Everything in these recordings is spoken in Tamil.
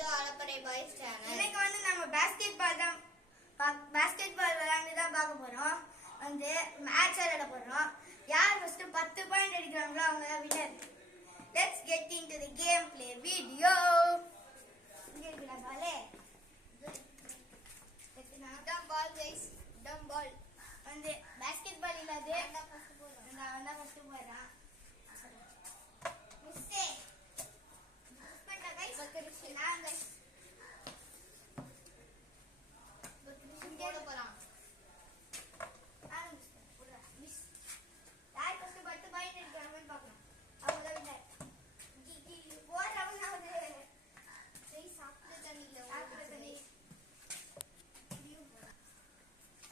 To ஆலப்பறை boys channel. இன்னைக்கு வந்து நம்ம பாஸ்கெட்பால் விளையாண்டு தான் பார்க்க போறோம். வந்து மேட்ச் விளையாட போறோம். யார் ஃபர்ஸ்ட் 10 பாயிண்ட் அடிக்கிறாங்களோ அவங்க தான் winner. Let's get into the game play video. இங்க இருக்குடா பாலே. டம் பால் गाइस, டம் பால். வந்து பாஸ்கெட்பால் இல்லாதே நான் தான் ஃபர்ஸ்ட் போறேன். மிஸ்ஸே பண்ணா गाइस. பக்கரிஷனா गाइस. போட போறோம். மிஸ் யார் ஃபர்ஸ்ட் 10 பாயிண்ட் அடிக்கிறாங்கன்னு பார்க்கலாம். அவங்க தான் வின்னர். போறவங்க வந்து சாப்பிட தண்ணில தண்ணி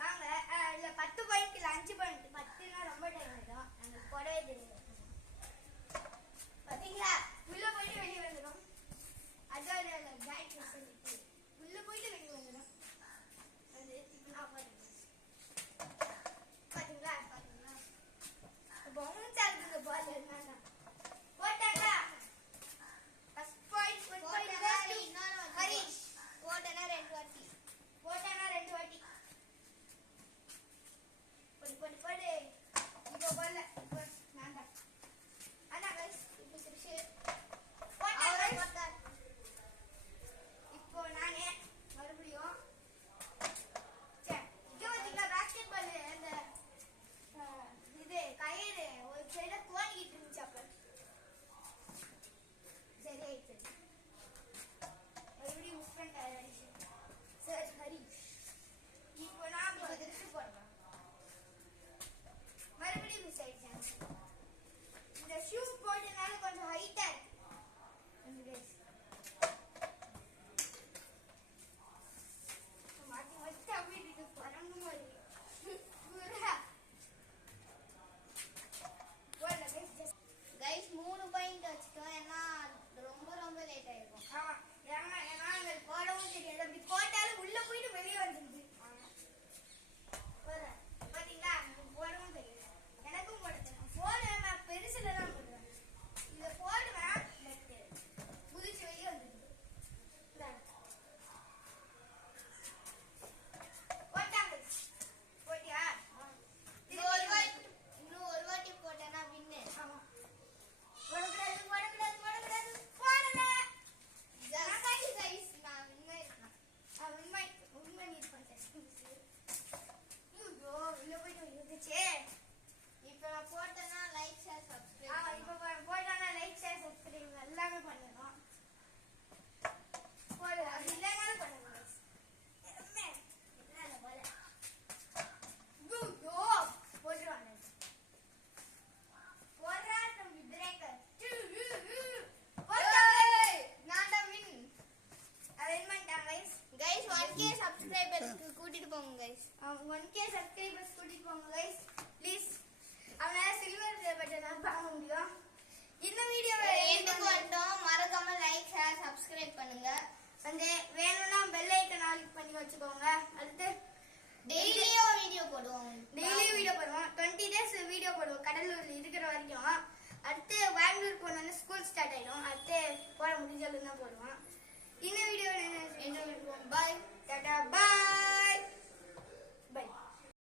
வாங்க. இல்ல 10 பாயிண்ட் இல்ல 5 பாயிண்ட். 10னா ரொம்ப டைம் ஆயிடும். எனக்கு போடவே தெரியாது. பாத்தீங்களா உள்ள போயிட்டு வெளியே வந்துடும். அதான் பேட் சொல்லிட்டு உள்ள போயிட்டு வெளியே வந்துடும். அது இப்போ நான் பாத்தீங்களா பவுன்ஸ் ஆகுது பால். என்னன்னா போட்டாங்களா ஃபர்ஸ்ட் பாயிண்ட் ஹரிஷ் போட்டனா 2 வாட்டி. போடு இப்போ போடல. இப்போ நான் தான் அண்ணா गाइस. இப்போ சிரிச்சு போட்டாங்க. இப்போ நானே மறுபடியும் இங்க பாத்தீங்களா பாஸ்கெட் பால் அந்த இது கயிறு ஒரு சைடுல கோணிக்கிட்டு இருந்துச்சு. அப்ப சரி ஆயிடுச்சு. மறுபடியும் மிஸ் பண்ணிட்டாரு சார் ஹரிஷ். இப்போ நான் திருச்சி போடுறேன். மறுபடியும் மிஸ் ஆயிடுச்சு. இந்த ஷூஸ் போட்டதுனால கொஞ்சம் ஹைட்டா இருக்கு. மாத்தி மாத்தி அப்படிட்டு பறந்து மாதிரி गाइस 3 பாயிண்ட் வச்சிட்டோம். ஏன்னா ரொம்ப லேட் ஆயிருக்கும். ஏன்னா போடவும் தெரியாது. அப்படி போட்டாலும் உள்ள போயிட்டு வெளியே வந்துருது. பாத்தீங்களா போடவும் தெரியாது. எனக்கும் போட தெரியும். போடுவேன் நான் பெருசுல தான் போடுவேன். இதை போடுவேன் புதுச்சு வெளியே வந்துருது. போட்டாங்க போட்டியா? இன்னும் ஒரு வாட்டி போட்டேன்னா வின்னு. ஆமா போடக்கூடாது போடல. गाइस நான் வின்னர் இருக்கேன். உண்மை நீட் பண்ணிட்டேன். ஐயோ உள்ள போயிட்டு வந்துச்சு. இப்போ நான் போட்டேன்னா லைக் ஷேர் சப்ஸ்கிரைப். இப்போ போட்டானா லைக் ஷேர் சப்ஸ்கிரைப் எல்லாமே பண்ணணும். போடு அது இல்லைனாலும் பண்ணணும். போட்டுருவாங்க போடுறா தம்பி பிரேக்கர். நான் தான் வின். வின் பண்ணிட்டாங்க गाइस 1k சப்ஸ்கிரைபர்ஸ்க்கு கூட்டிட்டு போங்க गाइस. 1k சப்ஸ்கிரைபர்ஸ் கூட்டிட்டு போங்க गाइस ப்ளீஸ். அவனால சில்வர் பட்டன் தான் பார்க்க முடியும். இந்த வீடியோவை எண்டுக்கு வந்துட்டோம். மறக்காம லைக் ஷேர் சப்ஸ்கிரைப் பண்ணுங்க. வந்து வேணும்னா பெல் ஐக்கன் ஆன் பண்ணி வச்சுக்கோங்க. அடுத்து டெய்லியும் வீடியோ போடுவோம். வீடியோ போடுவோம். 20 days வீடியோ போடுவோம் கடலூர்ல இருக்கிற வரைக்கும். அடுத்து பெங்களூர் போனோம்னா ஸ்கூல் ஸ்டார்ட் ஆயிடும். அடுத்து போட முடிஞ்சாலும் தான் போடுவோம். இந்த வீடியோ பாய் டாடா பாய்.